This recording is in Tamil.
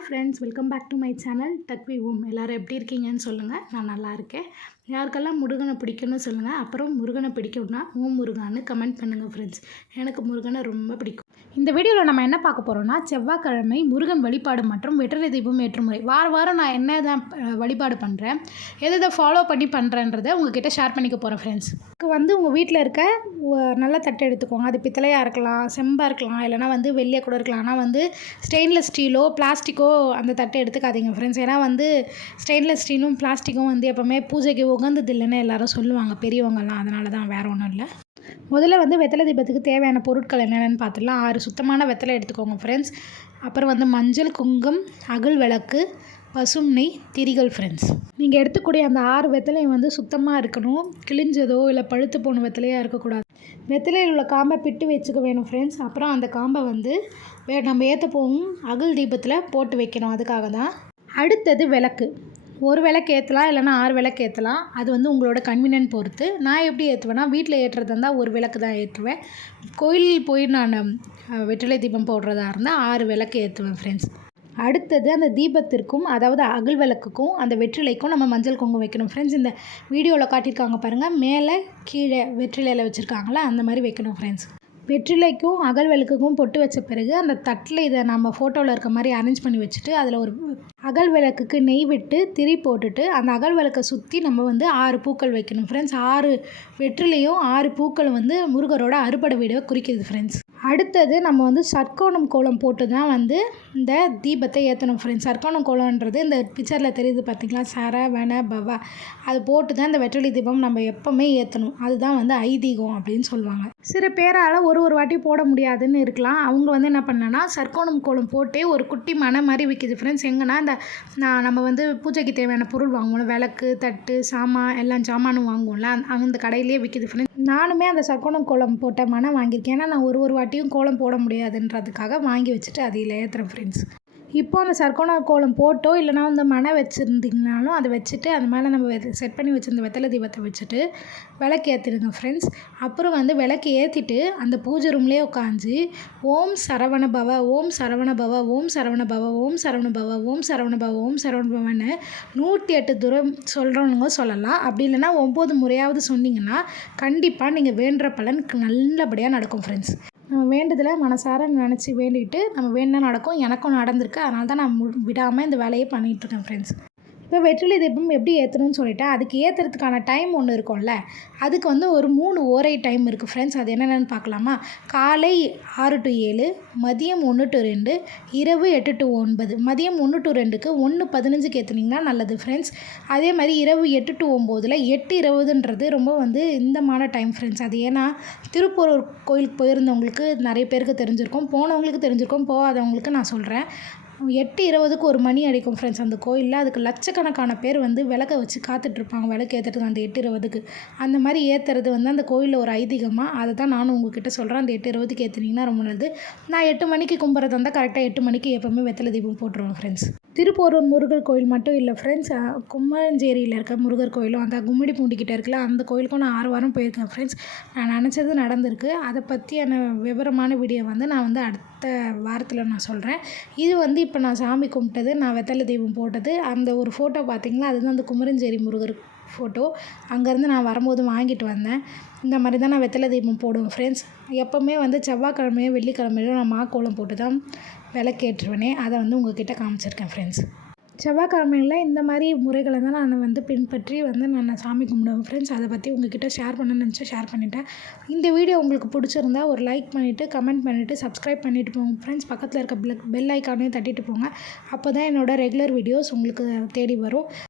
Hi friends, welcome back to my channel டக்வி ஓம். எல்லோரும் எப்படி இருக்கீங்கன்னு சொல்லுங்கள். நான் நல்லா இருக்கேன். யாருக்கெல்லாம் முருகனை பிடிக்கும்னு சொல்லுங்கள். அப்புறம் முருகனை பிடிக்கும்னா ஓம் முருகான்னு கமெண்ட் பண்ணுங்கள் ஃப்ரெண்ட்ஸ். எனக்கு முருகனை ரொம்ப பிடிக்கும். இந்த வீடியோவில் நம்ம என்ன பார்க்க போகிறோம்னா, செவ்வாய்க்கிழமை முருகன் வழிபாடு மற்றும் வெற்றிலை தீபம் ஏற்றும் முறை. வாரம் நான் என்ன தான் வழிபாடு பண்ணுறேன், எதை ஃபாலோ பண்ணி பண்ணுறேன்றதை உங்ககிட்ட ஷேர் பண்ணிக்க போகிறேன் ஃப்ரெண்ட்ஸ். இதுக்கு உங்கள் வீட்டில் இருக்க நல்ல தட்டை எடுத்துக்கோங்க. அது பித்தளையாக இருக்கலாம், செம்பாக இருக்கலாம், இல்லைனா வெள்ளியாக கூட இருக்கலாம். ஆனால் ஸ்டெயின்லெஸ் ஸ்டீலோ பிளாஸ்டிக்கோ அந்த தட்டை எடுத்துக்காதீங்க ஃப்ரெண்ட்ஸ். ஏன்னா ஸ்டெயின்லெஸ் ஸ்டீலும் பிளாஸ்டிக்கும் எப்போவுமே பூஜைக்கு உகந்தது இல்லைன்னு எல்லாரும் சொல்லுவாங்க பெரியவங்கலாம். அதனால தான், வேறு ஒன்றும் இல்லை. முதல்ல வெத்தலை தீபத்துக்கு தேவையான பொருட்கள் என்னென்னு பார்த்துடலாம். 6 சுத்தமான வெத்தலை எடுத்துக்கோங்க ஃப்ரெண்ட்ஸ். அப்புறம் மஞ்சள், குங்குமம், அகல் விளக்கு, பசும் நெய், திரிகள் ஃப்ரெண்ட்ஸ். நீங்கள் எடுத்துக்கூடிய அந்த 6 வெத்தலையும் சுத்தமாக இருக்கணும். கிழிஞ்சதோ இல்லை பழுத்து போன வெத்தலையாக இருக்கக்கூடாது. வெத்தலையில் உள்ள காம்பை பிட்டு வச்சுக்க வேணும் ஃப்ரெண்ட்ஸ். அப்புறம் அந்த காம்பை நம்ம ஏற்ற போகும் அகல் தீபத்தில் போட்டு வைக்கணும். அதுக்காக தான். அடுத்தது விளக்கு. ஒரு விளக்கு ஏற்றலாம், இல்லைனா 6 விளக்கு ஏற்றலாம். அது உங்களோட கன்வீனியன்ட் பொறுத்து. நான் எப்படி ஏற்றுவேன்னா, வீட்டில் ஏற்றுறதா இருந்தால் ஒரு விளக்கு தான் ஏற்றுவேன். கோயிலில் போய் நான் வெற்றிலை தீபம் போடுறதா இருந்தால் 6 விளக்கு ஏற்றுவேன் ஃப்ரெண்ட்ஸ். அடுத்தது அந்த தீபத்திற்கும், அதாவது அகல் விளக்குக்கும் அந்த வெற்றிலைக்கும் நம்ம மஞ்சள் குங்குமம் வைக்கணும் ஃப்ரெண்ட்ஸ். இந்த வீடியோவில் காட்டியிருக்காங்க பாருங்கள், மேலே கீழே வெற்றிலையில் வச்சுருக்காங்களா, அந்த மாதிரி வைக்கணும் ஃப்ரெண்ட்ஸ். வெற்றிலைக்கும் அகல் விளக்குக்கும் பொட்டு வச்ச பிறகு அந்த தட்டில் இதை நம்ம ஃபோட்டோவில் இருக்க மாதிரி அரேஞ்ச் பண்ணி வச்சுட்டு, அதில் ஒரு அகல் விளக்குக்கு நெய் விட்டு திரி போட்டுட்டு அந்த அகல் விளக்கை சுற்றி நம்ம 6 பூக்கள் வைக்கணும் ஃப்ரெண்ட்ஸ். 6 வெற்றிலையும் 6 பூக்கள் முருகரோட அறுபடை வீடை குறிக்கிது ஃப்ரெண்ட்ஸ். அடுத்தது நம்ம சர்க்கோணம் கோலம் போட்டு தான் இந்த தீபத்தை ஏற்றணும் ஃப்ரெண்ட்ஸ். சர்க்கோணம் கோலம்ன்றது இந்த பிக்சரில் தெரியுது பார்த்திங்களா, சர வன பவ, அது போட்டு தான் இந்த வெற்றிலை தீபம் நம்ம எப்போவுமே ஏற்றணும். அதுதான் ஐதீகம் அப்படின்னு சொல்லுவாங்க. சில பேரால் ஒரு வாட்டி போட முடியாதுன்னு இருக்கலாம். அவங்க என்ன பண்ணனா, சர்க்கோணம் கோலம் போட்டே ஒரு குட்டி மனை மாதிரி விற்கிது ஃப்ரெண்ட்ஸ். எங்கன்னா இந்த நம்ம பூஜைக்கு தேவையான பொருள் வாங்குவோம், விளக்கு, தட்டு, சாமான், எல்லாம் சாமானும் வாங்குவோம்ல, அந்த கடையிலேயே விற்கிது ஃப்ரெண்ட்ஸ். நானுமே அந்த சர்க்கோணம் கோலம் போட்ட மனை வாங்கியிருக்கேன். ஏன்னா நான் ஒரு வாட்டியும் கோலம் போட முடியாதுன்றதுக்காக வாங்கி வச்சுட்டு அதில் ஏற்றுறேன் ஃப்ரெண்ட்ஸ். இப்போ அந்த சர்க்கோண கோலம் போட்டோ இல்லைனா மனை வச்சுருந்திங்கனாலும் அதை வச்சுட்டு அது மேலே நம்ம செட் பண்ணி வச்சுருந்த வெத்தலை தீபத்தை வச்சுட்டு விளக்கு ஏற்றிடுங்க ஃப்ரெண்ட்ஸ். அப்புறம் விளக்கு ஏற்றிட்டு அந்த பூஜை ரூம்லேயே உட்காந்து ஓம் சரவண பவ, ஓம் சரவண பவ, ஓம் சரவண பவ, ஓம் சரவண பவ, ஓம் சரவண பவ, ஓம் சரவண பவன்னு 108 தூரம் சொல்கிறவங்க சொல்லலாம். அப்படி இல்லைனா 9 முறையாவது சொன்னீங்கன்னா கண்டிப்பாக நீங்கள் வேண்டுற பலன் நல்லபடியாக நடக்கும் ஃப்ரெண்ட்ஸ். நம்ம வேண்டுதலை மனசார நினச்சி வேண்டிக்கிட்டு நம்ம வேணுனா நடக்கும். எனக்கும் நடந்திருக்கு. அதனால தான் நான் விடாமல் இந்த வேலையை பண்ணிகிட்ருக்கேன் ஃப்ரெண்ட்ஸ். இப்போ வெற்றிலை தீபம் எப்படி ஏற்றணும்னு சொல்லிட்டேன். அதுக்கு ஏற்றுறதுக்கான டைம் ஒன்று இருக்கும்ல, அதுக்கு ஒரு 3 ஓரை டைம் இருக்குது ஃப்ரெண்ட்ஸ். அது என்னென்னு பார்க்கலாமா? காலை 6 to 7, மதியம் 1 to 2, இரவு 8 to 9. மதியம் 1 to 2க்கு 1:15க்கு ஏற்றுனீங்கன்னா நல்லது ஃப்ரெண்ட்ஸ். அதே மாதிரி இரவு 8 to 9ல் 8:20ன்றது ரொம்ப இந்தமான டைம் ஃப்ரெண்ட்ஸ். அது ஏன்னா திருப்பூர் கோயிலுக்கு போயிருந்தவங்களுக்கு நிறைய பேருக்கு தெரிஞ்சிருக்கும், போனவங்களுக்கு தெரிஞ்சிருக்கும், போகாதவங்களுக்கு நான் சொல்கிறேன். 8:20க்கு ஒரு மணி அடிக்கும் ஃப்ரெண்ட்ஸ் அந்த கோயிலில். அதுக்கு லட்சக்கணக்கான பேர் விளக்க வச்சு காத்துட்ருப்பாங்க விளக்கு ஏற்றுறதுக்கு அந்த 8:20க்கு. அந்த மாதிரி ஏற்றுறது அந்த கோயிலில் ஒரு ஐதீகமாக. அதை தான் நானும் உங்ககிட்ட சொல்கிறேன். அந்த 8:20க்கு ஏற்றுனீங்கன்னா ரொம்ப நல்லது. நான் 8 மணிக்கு கும்பிட்றது இருந்தால் கரெக்டாக 8 மணிக்கு எப்போவுமே வெத்தலை தீபம் போட்டுருவேன் ஃப்ரெண்ட்ஸ். திருப்போரூர் முருகர் கோயில் மட்டும் இல்லை ஃப்ரெண்ட்ஸ், கும்மரஞ்சேரியில் இருக்க முருகர் கோயிலும், அந்த கும்மிடி பூண்டிக்கிட்ட இருக்குல்ல, அந்த கோயிலுக்கும் நான் 6 வாரம் போயிருக்கேன் ஃப்ரெண்ட்ஸ். நான் நினச்சது நடந்திருக்கு. அதை பற்றியான விவரமான வீடியோ நான் அடுத்த வாரத்தில் நான் சொல்கிறேன். இது இப்போ நான் சாமி கும்பிட்டது, நான் வெத்தலை தீபம் போட்டது, அந்த ஒரு ஃபோட்டோ பார்த்திங்களா, அதுதான் அந்த குமரஞ்சேரி முருகர் ஃபோட்டோ. அங்கேருந்து நான் வரும்போது வாங்கிட்டு வந்தேன். இந்த மாதிரி தான் நான் வெத்தலை தீபம் போடுவேன் ஃப்ரெண்ட்ஸ். எப்போவுமே செவ்வாய்க்கிழமையோ வெள்ளிக்கிழமையோ நான் மாக்கோலம் போட்டு தான் விளக்கேற்றுவேனே. அதை உங்ககிட்ட காமிச்சிருக்கேன் ஃப்ரெண்ட்ஸ். செவ்வாய்க்கிழமையில் இந்த மாதிரி முறைகளை தான் நான் பின்பற்றி நான் சாமி கும்பிடுவேன் ஃப்ரெண்ட்ஸ். அதை பற்றி உங்ககிட்ட ஷேர் பண்ணணும்னு நினச்சா ஷேர் பண்ணிட்டேன். இந்த வீடியோ உங்களுக்கு பிடிச்சிருந்தா ஒரு லைக் பண்ணிவிட்டு, கமெண்ட் பண்ணிவிட்டு, சப்ஸ்கிரைப் பண்ணிவிட்டு போங்க ஃப்ரெண்ட்ஸ். பக்கத்தில் இருக்க பெல் ஐக்கானையும் தட்டிட்டு போங்க. அப்போ தான் என்னோடய ரெகுலர் வீடியோஸ் உங்களுக்கு தேடி வரும்.